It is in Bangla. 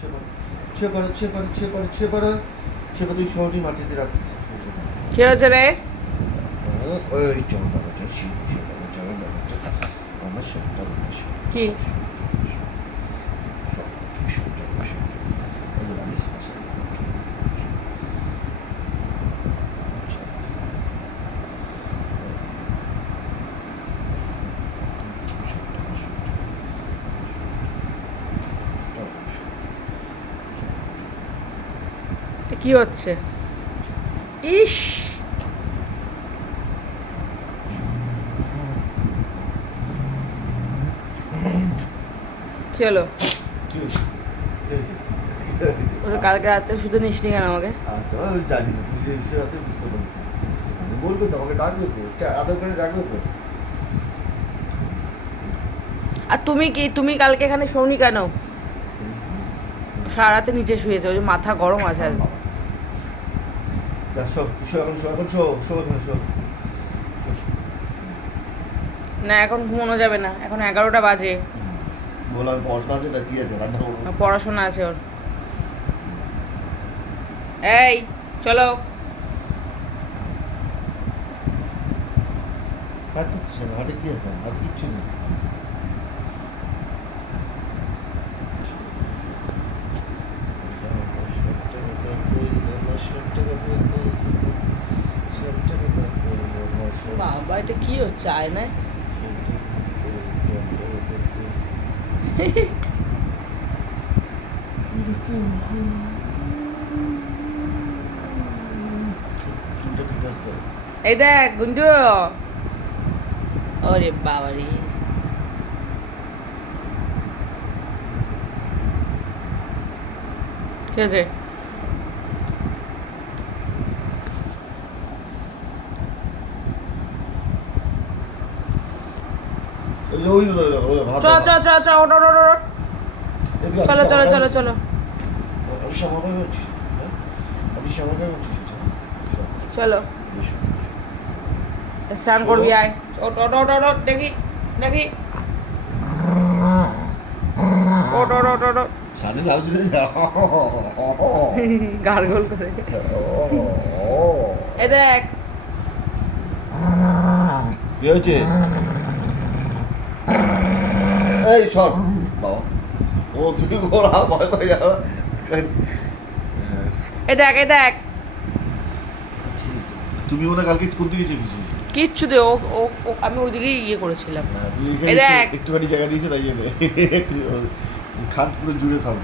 চেপারো চেপারো চেপারো চেপারো চেপা তুই সহজে মাটিতে রাখবি কি হয়েছে রে ওই শিব বলেছে কি এটা কি হচ্ছে? ইস! কি হলো? কালকে রাতে শুধু নিসনি কেন আমাকে? আচ্ছা জানি না তুই রাতে বুঝতে পারবি বলবে তো আমাকে ডাকবে তো চা- আদর ডাকবে তো। আর তুমি কি তুমি কালকে এখানে শোনি কেন? সারা রাতে নিচে শুয়েছে ওই যে মাথা গরম আছে আর যা, শো, শো, এখন শো, এখন শো, শো, এখানে শো। না এখন ঘুমানো যাবে না। এখন এগারোটা বাজে। বললাম পড়াশোনা আছে না কি আছে? রান্না করব পড়াশোনা আছে ওর। এই চলো। আচ্ছা আচ্ছা কি আছে? আর কিচ্ছু নেই। বাবা এটা কি হচ্ছে আয়নায়? এই দেখ গুন্ডু। ওরে বাবা রে কি হয়েছে? চ চ চ চ ওট ওট চলো চলো চলো চলো চলো স্নান করবি আয়। ওট ওট ওট দেখি দেখি। ওট ওট ওট সাড়ে গার্গল করে। এ দেখ। কি হয়েছে? এই সর বাবা। ও তুই ঘোড়া ভয় ভয় যাওয়া এ দেখ এই দেখ। তুমি ওনা কালকে কোন দিকে চেপেছো কিচ্ছু দে ও ও আমি ওইদিকেই ইয়ে করেছিলাম। এই দেখ। একটু- একটুখানি জায়গা দিয়েছে তাই জন্য। খাট পুরো জুড়ে খাব